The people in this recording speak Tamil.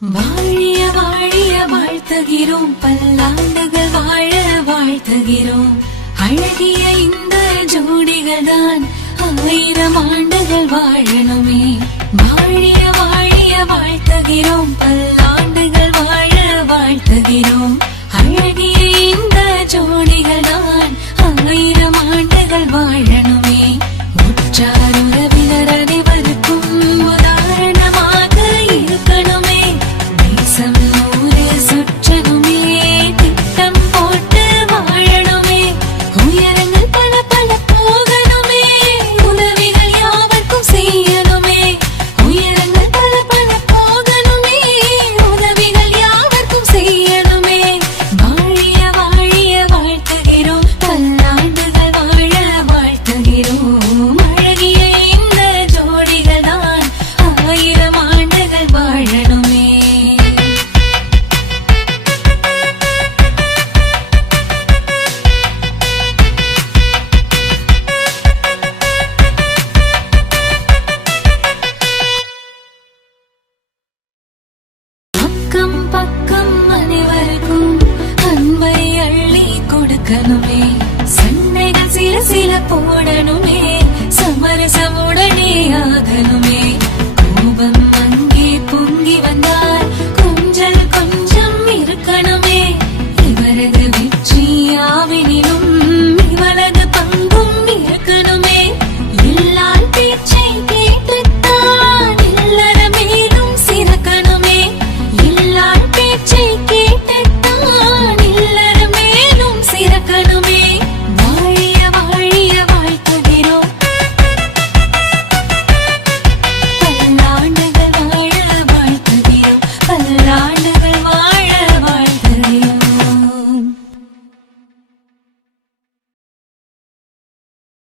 வாழிய வாழிய வாழ்த்துகிறோம், பல்லாண்டுகள் வாழ வாழ்த்துகிறோம். அழகிய இந்த ஜோடிகள் தான் 1000 ஆண்டுகள் வாழணுமே. வாழிய வாழிய வாழ்த்துகிறோம், பல்லாண்டுகள் வாழ வாழ்த்துகிறோம். அழகிய இந்த ஜோடிகள் தான் 1000 ஆண்டுகள் வாழணுமே. உற்றார் உறவினர் அனைவருக்கும் உதாரணமாக இருக்கணுமே. தேசம் ஊரே சுற்றணுமே, திட்டம் போட்டு வாழணுமே. உயரங்கள் பல பல போகணுமே, உதவிகள் யாவர்க்கும் செய்யணுமே. உயரங்கள் பல பல போகணுமே, உதவிகள் யாவர்க்கும் செய்யணுமே. வாழிய வாழிய வாழ்த்துகிறோம், பல்லாண்டுகள் வாழ வாழ்த்துகிறோம். அழகிய இந்த ஜோடிகள் தான் 1000 ஆண்டுகள் வாழணுமே. அக்கம் பக்கம் அனைவருக்கும் அன்பை அள்ளி கொடுக்கணுமே. சண்டைகள் சில சில போ